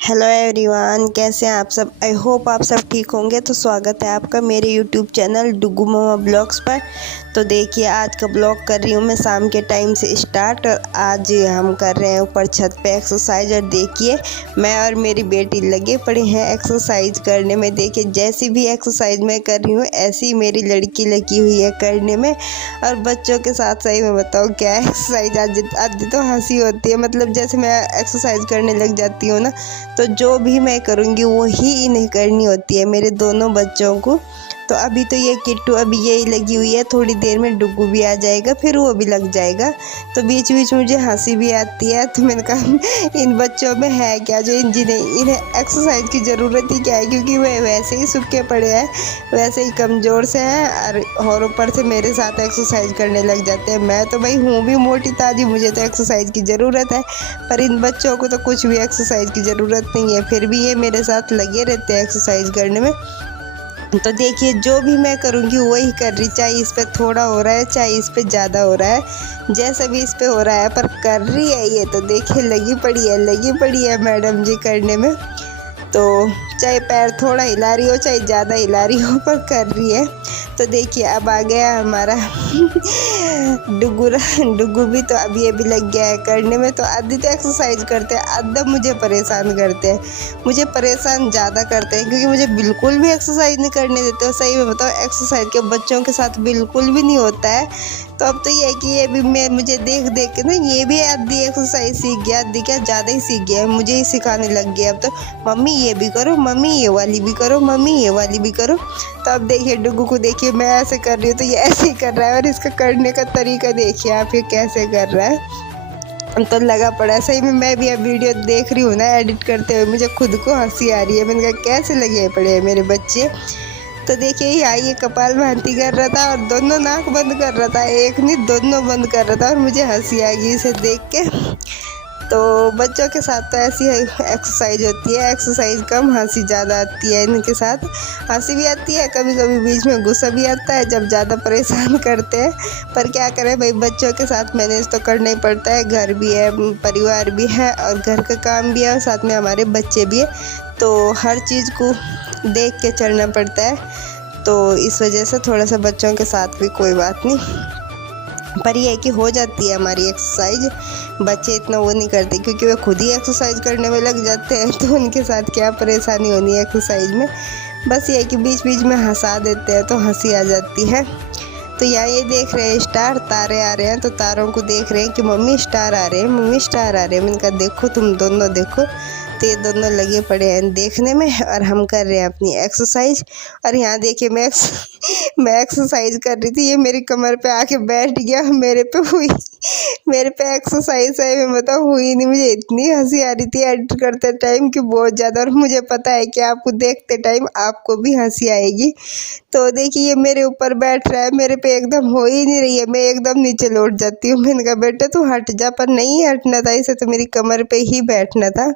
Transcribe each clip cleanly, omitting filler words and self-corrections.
Hello everyone, कैसे हैं आप सब। आई होप आप सब ठीक होंगे। तो स्वागत है आपका मेरे यूट्यूब चैनल डुगू मम्मा ब्लॉग्स पर। तो देखिए, आज का ब्लॉग कर रही हूँ मैं शाम के टाइम से स्टार्ट। और आज हम कर रहे हैं ऊपर छत पे एक्सरसाइज। और देखिए, मैं और मेरी बेटी लगे पड़े हैं एक्सरसाइज करने में। देखिए, जैसी भी एक्सरसाइज मैं कर रही हूँ ऐसी ही मेरी लड़की लगी हुई है करने में। और बच्चों के साथ सही में बताओ क्या एक्सरसाइज, आज तो हंसी होती है। मतलब जैसे मैं एक्सरसाइज करने लग जाती हूँ ना, तो जो भी मैं करूँगी वही इन्हें करनी होती है, मेरे दोनों बच्चों को। तो अभी तो ये किट्टू अभी यही लगी हुई है, थोड़ी देर में डुगू भी आ जाएगा, फिर वो भी लग जाएगा। तो बीच बीच मुझे हंसी भी आती है। तो मैंने कहा इन बच्चों में है क्या जो इन्हें एक्सरसाइज की ज़रूरत ही क्या है, क्योंकि वे वैसे ही सूखे पड़े हैं, वैसे ही कमज़ोर से हैं। और ऊपर से मेरे साथ एक्सरसाइज करने लग जाते हैं। मैं तो भाई हूँ भी मोटी ताजी, मुझे तो एक्सरसाइज की ज़रूरत है, पर इन बच्चों को तो कुछ भी एक्सरसाइज की ज़रूरत नहीं है। फिर भी ये मेरे साथ लगे रहते हैं एक्सरसाइज करने में। तो देखिए, जो भी मैं करूँगी वही कर रही, चाहे इस पे थोड़ा हो रहा है चाहे इस पे ज़्यादा हो रहा है, जैसा भी इस पे हो रहा है, पर कर रही है ये। तो देखिए, लगी पड़ी है मैडम जी करने में। तो चाहे पैर थोड़ा हिला रही हो चाहे ज़्यादा हिला रही हो, पर कर रही है। तो देखिए, अब आ गया हमारा डुगू भी। तो अब ये भी लग गया है करने में। तो आधी तो एक्सरसाइज करते हैं, आधा मुझे परेशान करते हैं। मुझे परेशान ज़्यादा करते हैं क्योंकि मुझे बिल्कुल भी एक्सरसाइज नहीं करने देते हो। सही में बताओ, एक्सरसाइज के बच्चों के साथ बिल्कुल भी नहीं होता है। तो अब तो ये है कि ये भी मुझे देख देख के ना ये भी आधी एक्सरसाइज सीख गया, आधी क्या ज़्यादा ही सीख गया, मुझे ही सिखाने लग गया। अब तो मम्मी ये भी करो, मम्मी ये वाली भी करो, मम्मी ये वाली भी करो। तो अब देखिए डुगू को, देखिए मैं ऐसे कर रही हूँ तो ये ऐसे ही कर रहा है। और इसका करने का तरीका देखिए आप, ये कैसे कर रहा है। तो लगा पड़ा है। सही में मैं भी अब वीडियो देख रही हूँ ना एडिट करते हुए, मुझे खुद को हंसी आ रही है। मैंने कहा कैसे लगे पड़े हैं मेरे बच्चे। तो देखिए, यहाँ ये कपाल भांति कर रहा था और दोनों नाक बंद कर रहा था, एक नहीं दोनों बंद कर रहा था। और मुझे हंसी आ गई इसे देख के। तो बच्चों के साथ तो ऐसी एक्सरसाइज होती है, एक्सरसाइज कम हंसी ज़्यादा आती है इनके साथ। हंसी भी आती है, कभी कभी बीच में गुस्सा भी आता है जब ज़्यादा परेशान करते हैं। पर क्या करें भाई, बच्चों के साथ मैनेज तो करना ही पड़ता है। घर भी है, परिवार भी है, और घर का काम भी है, और साथ में हमारे बच्चे भी है। तो हर चीज़ को देख के चलना पड़ता है। तो इस वजह से थोड़ा सा बच्चों के साथ भी कोई बात नहीं, पर यह है कि हो जाती है हमारी एक्सरसाइज। बच्चे इतना वो नहीं करते क्योंकि वे खुद ही एक्सरसाइज करने में लग जाते हैं, तो उनके साथ क्या परेशानी होनी है एक्सरसाइज में। बस ये है कि बीच बीच में हंसा देते हैं तो हंसी आ जाती है। तो यहाँ ये देख रहे हैं स्टार, तारे आ रहे हैं। तो तारों को देख रहे हैं कि मम्मी स्टार आ रहे हैं, मम्मी स्टार आ रहे हैं। मैंने कहा देखो तुम दोनों देखो। तो ये दोनों लगे पड़े हैं देखने में, और हम कर रहे हैं अपनी एक्सरसाइज। और यहाँ देखिए, मैं एक्सरसाइज कर रही थी, ये मेरी कमर पे आके बैठ गया, मेरे पे एक्सरसाइज है मैं बताऊँ हुई नहीं। मुझे इतनी हंसी आ रही थी एडिट करते टाइम कि बहुत ज़्यादा। और मुझे पता है कि आपको देखते टाइम आपको भी हंसी आएगी। तो देखिए, ये मेरे ऊपर बैठ रहा है, मेरे पे एकदम हो ही नहीं रही है, मैं एकदम नीचे लौट जाती हूँ। मैंने कहा बेटा तू हट जा, पर नहीं हटना था, इसे तो मेरी कमर पे ही बैठना था।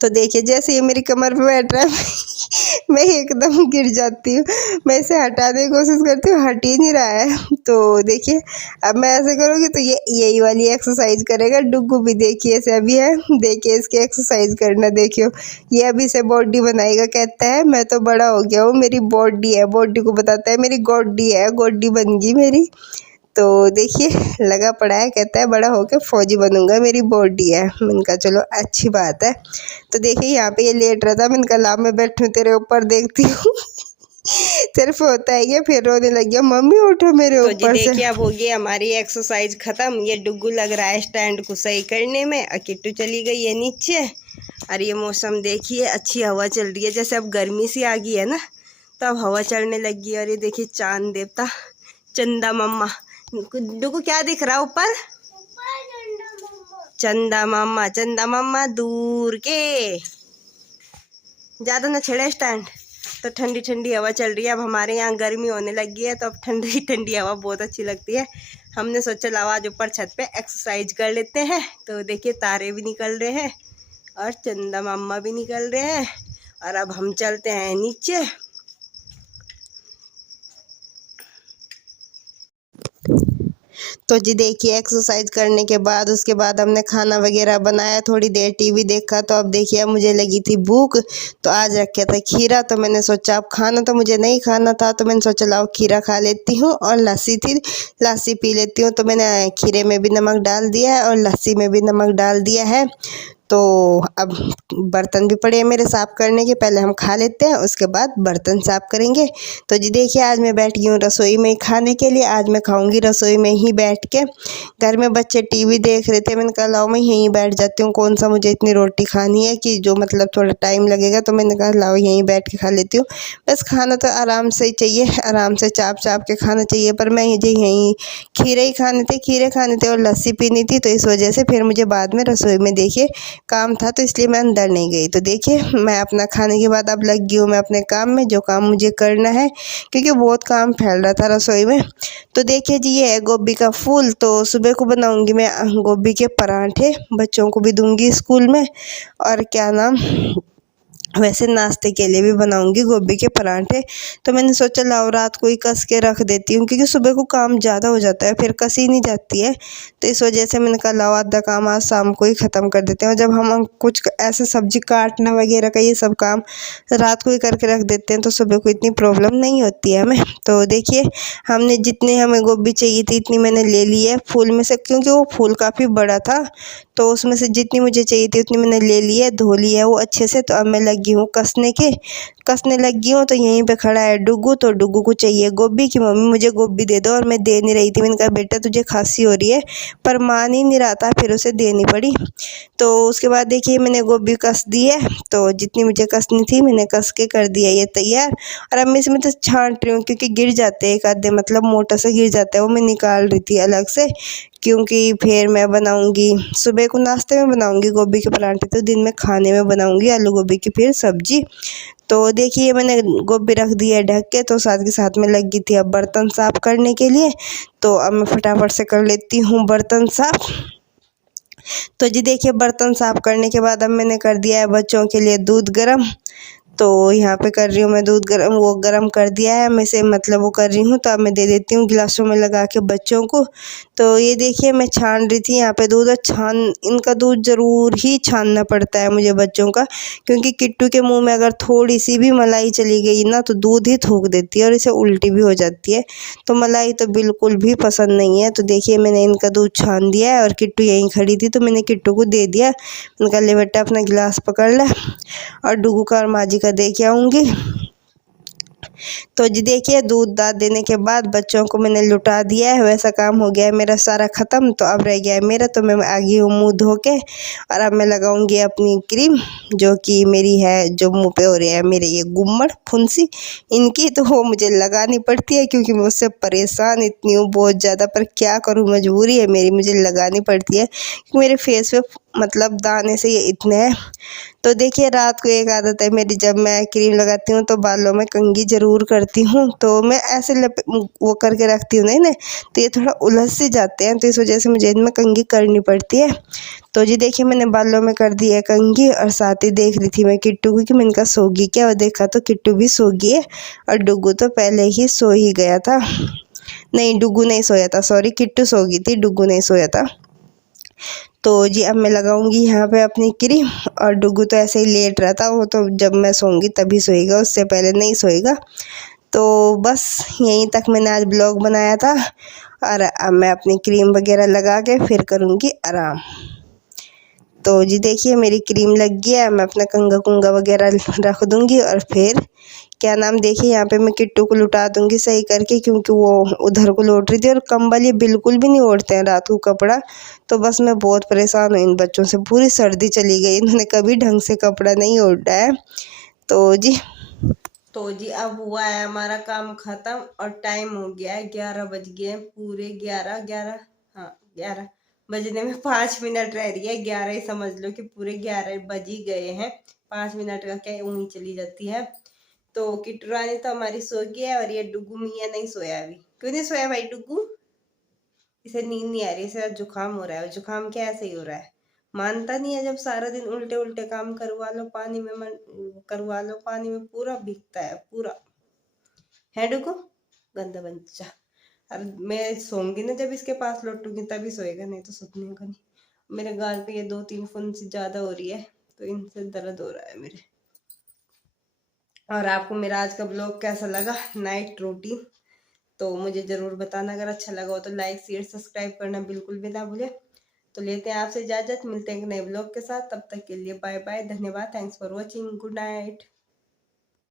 तो देखिए, जैसे ये मेरी कमर पे बैठ रहा है मैं एकदम गिर जाती हूँ। मैं इसे हटाने की कोशिश करती हूँ, हट ही नहीं रहा है। तो देखिए, अब मैं ऐसे करूँगी तो ये यही वाली एक्सरसाइज करेगा। डुगू भी देखिए ऐसे अभी है, देखिए इसकी एक्सरसाइज करना देखियो। ये अभी से बॉडी बनाएगा, कहता है मैं तो बड़ा हो गया हूँ, मेरी बॉडी है, बॉडी को बताता है मेरी गोडी है, गोडी बन गई मेरी। तो देखिए, लगा पड़ा है, कहता है बड़ा होकर फौजी बनूंगा, मेरी बॉडी है। मैंने कहा चलो अच्छी बात है। तो देखिए, यहाँ पे ये लेट रहा था, मैंने कहा ला मैं बैठूं तेरे ऊपर, देखती हूँ सिर्फ होता है ये। फिर रोने लग गया, मम्मी उठो मेरे ऊपर से। तो जी देखिए, अब हो गई हमारी एक्सरसाइज खत्म। ये डुगू लग रहा है स्टैंड को सही करने में, और किट्टू चली गई है नीचे। और ये मौसम देखिए, अच्छी हवा चल रही है, जैसे अब गर्मी सी आ गई है ना, तो अब हवा चलने लगी है। और ये देखिए चांद देवता, चंदा मम्मा। डुगू क्या दिख रहा है ऊपर? चंदा मामा, चंदा मामा दूर के। ज़्यादा न छेड़े स्टैंड। तो ठंडी ठंडी हवा चल रही है। अब हमारे यहाँ गर्मी होने लगी है, तो अब ठंडी ठंडी हवा बहुत अच्छी लगती है। हमने सोचा लाओ आज ऊपर छत पे एक्सरसाइज कर लेते हैं। तो देखिए, तारे भी निकल रहे हैं और चंदा मामा भी निकल रहे हैं। और अब हम चलते हैं नीचे। तो जी देखिए एक्सरसाइज करने के बाद उसके बाद हमने खाना वगैरह बनाया, थोड़ी देर टीवी देखा। तो अब देखिए अब मुझे लगी थी भूख, तो आज रखा था खीरा। तो मैंने सोचा अब खाना तो मुझे नहीं खाना था, तो मैंने सोचा लाओ खीरा खा लेती हूँ, और लस्सी थी, लस्सी पी लेती हूँ। तो मैंने खीरे में भी नमक डाल दिया है और लस्सी में भी नमक डाल दिया है। तो अब बर्तन भी पड़े हैं मेरे साफ़ करने के, पहले हम खा लेते हैं उसके बाद बर्तन साफ़ करेंगे। तो जी देखिए आज मैं बैठ गई हूँ रसोई में खाने के लिए। आज मैं खाऊंगी रसोई में ही बैठ के। घर में बच्चे टीवी देख रहे थे, मैंने कहा लाओ मैं यहीं बैठ जाती हूँ, कौन सा मुझे इतनी रोटी खानी है कि जो मतलब थोड़ा टाइम लगेगा। तो मैंने कहा लाओ यहीं बैठ के खा लेती हूँ। बस खाना तो आराम से ही चाहिए, आराम से चाप चाप के खाना चाहिए। पर मैं मुझे यहीं खीरे ही खाने थे और लस्सी पीनी थी। तो इस वजह से फिर मुझे बाद में रसोई में देखिए काम था, तो इसलिए मैं अंदर नहीं गई। तो देखिए मैं अपना खाने के बाद अब लग गई हूँ मैं अपने काम में, जो काम मुझे करना है, क्योंकि बहुत काम फैल रहा था रसोई में। तो देखिए जी ये है गोभी का फूल। तो सुबह को बनाऊंगी मैं गोभी के पराठे, बच्चों को भी दूंगी स्कूल में। और क्या नाम, वैसे नाश्ते के लिए भी बनाऊंगी गोभी के पराठे। तो मैंने सोचा लाओ रात को ही कस के रख देती हूँ, क्योंकि सुबह को काम ज़्यादा हो जाता है, फिर कसी नहीं जाती है। तो इस वजह से मैंने कहा लाओ आधा काम आज शाम को ही ख़त्म कर देते हैं। और जब हम कुछ ऐसे सब्जी काटना वगैरह का ये सब काम रात को ही करके रख देते हैं, तो सुबह को इतनी प्रॉब्लम नहीं होती है हमें। तो देखिए हमने जितने हमें गोभी चाहिए थी इतनी मैंने ले ली है फूल में से, क्योंकि वो फूल काफ़ी बड़ा था। तो उसमें से जितनी मुझे चाहिए थी उतनी मैंने ले ली है, धो ली है वो अच्छे से। तो अब मैं लगी हूँ कसने लगी हूँ। तो यहीं पे खड़ा है डुगू। तो डुगू को चाहिए गोभी कि मम्मी मुझे गोभी दे दो, और मैं दे नहीं रही थी। मैंने कहा बेटा तुझे खांसी हो रही है, पर मान ही नहीं रहा था, फिर उसे देनी पड़ी। तो उसके बाद देखिए मैंने गोभी कस दी है। तो जितनी मुझे कसनी थी मैंने कस के कर दिया ये तैयार। और अब मैं इसमें तो छांट रही हूँ, क्योंकि गिर जाते हैं एक आधे, मतलब मोटा सा गिर जाता है, वो मैं निकाल रही थी अलग से। क्योंकि फिर मैं बनाऊंगी सुबह को नाश्ते में बनाऊंगी गोभी के पराठे, तो दिन में खाने में बनाऊंगी आलू गोभी की फिर सब्जी। तो देखिए मैंने गोभी रख दी है ढक के। तो साथ के साथ में लगी थी अब बर्तन साफ़ करने के लिए। तो अब मैं फटाफट से कर लेती हूँ बर्तन साफ़। तो जी देखिए बर्तन साफ़ करने के बाद अब मैंने कर दिया है बच्चों के लिए दूध गर्म। तो यहाँ पे कर रही हूँ मैं दूध गर्म, वो गर्म कर दिया है मैं से, मतलब वो कर रही हूँ। तो अब मैं दे देती हूँ गिलासों में लगा के बच्चों को। तो ये देखिए मैं छान रही थी यहाँ पे दूध, और इनका दूध ज़रूर ही छानना पड़ता है मुझे बच्चों का, क्योंकि किट्टू के मुंह में अगर थोड़ी सी भी मलाई चली गई ना तो दूध ही थूक देती है और इसे उल्टी भी हो जाती है। तो मलाई तो बिल्कुल भी पसंद नहीं है। तो देखिए मैंने इनका दूध छान दिया है, और किट्टू यहीं खड़ी थी तो मैंने किट्टू को दे दिया। मैंने कहा ले बेटा अपना गिलास पकड़ ले, और डुगू का और माजी का दे के आऊँगी। तो जी देखिए दूध दाद देने के बाद बच्चों को मैंने लुटा दिया है, वैसा काम हो गया है मेरा सारा ख़त्म। तो अब रह गया है मेरा। तो मैं आ गई हूँ मुँह धो के, और अब मैं लगाऊंगी अपनी क्रीम, जो कि मेरी है, जो मुंह पे हो रही है मेरे ये गुम्मड़ फुंसी इनकी। तो वो मुझे लगानी पड़ती है, क्योंकि मैं उससे परेशान इतनी हूँ बहुत ज़्यादा। पर क्या करूँ, मजबूरी है मेरी, मुझे लगानी पड़ती है, क्योंकि मेरे फेस पे मतलब दाने से ये इतने हैं। तो देखिए रात को एक आदत है मेरी, जब मैं क्रीम लगाती हूँ तो बालों में कंघी ज़रूर करती हूँ। तो मैं ऐसे वो करके रखती हूँ नहीं ना, तो ये थोड़ा उलझ से जाते हैं, तो इस वजह से मुझे इनमें कंघी करनी पड़ती है। तो जी देखिए मैंने बालों में कर दी है कंघी, और साथ ही देख रही थी मैं किट्टू को कि मैंने कहा सोगी क्या, और देखा तो किट्टू भी सो गई है, और डुगू तो पहले ही सो ही गया था। नहीं डुगू नहीं सोया था, सॉरी किट्टू सो गई थी, डुगू नहीं सोया था। तो जी अब मैं लगाऊंगी यहाँ पे अपनी क्रीम, और डुगू तो ऐसे ही लेट रहा था, वो तो जब मैं सोऊंगी तभी सोएगा, उससे पहले नहीं सोएगा। तो बस यहीं तक मैंने आज ब्लॉग बनाया था, और अब मैं अपनी क्रीम वगैरह लगा के फिर करूँगी आराम। तो जी देखिए मेरी क्रीम लग गया है, मैं अपना कंघा कुंगा वगैरह रख दूँगी, और फिर क्या नाम देखिए यहाँ पे मैं किट्टू को लुटा दूँगी सही करके, क्योंकि वो उधर को लौट रही थी। और कंबल ये बिल्कुल भी नहीं ओढ़ते हैं रात को कपड़ा। तो बस मैं बहुत परेशान हूँ इन बच्चों से, पूरी सर्दी चली गई, इन्होंने कभी ढंग से कपड़ा नहीं ओढ़ा है। तो जी अब हुआ है हमारा काम खत्म, और टाइम हो गया है 11 बज गए हैं पूरे, 11 हाँ 11 बजने में 5 मिनट रह रही है, 11 ही समझ लो कि पूरे 11 बज ही गए हैं। 5 मिनट का क्या ऊँगी चली जाती है। तो किट्टू रानी तो हमारी सो गई है, और ये डुगू मियाँ नहीं सोया अभी। क्यों नहीं सोया भाई डुगू? इसे नींद नहीं आ रही, इसे जुकाम हो रहा है। जुकाम क्या ऐसे ही हो रहा है, मानता नहीं है। जब सारा दिन उल्टे उल्टे काम करवा लो पानी में, करवा लो पानी में, पूरा भीगता है पूरा। है डुगू, गंदा बच्चा। और मैं सोऊंगी ना जब इसके पास लौटूंगी तभी सोएगा, नहीं तो सोने का नहीं। मेरे गाल पे ये 2-3 फुंसी ज्यादा हो रही है तो इनसे दर्द हो रहा है मेरे। और आपको मेरा आज का ब्लॉग कैसा लगा, नाइट रूटीन, तो मुझे जरूर बताना। अगर अच्छा लगा हो तो लाइक शेयर सब्सक्राइब करना बिल्कुल भी ना भूले। तो लेते हैं आपसे इजाजत, मिलते हैं एक नए ब्लॉग के साथ, तब तक के लिए बाय बाय, धन्यवाद, thanks for watching, good night.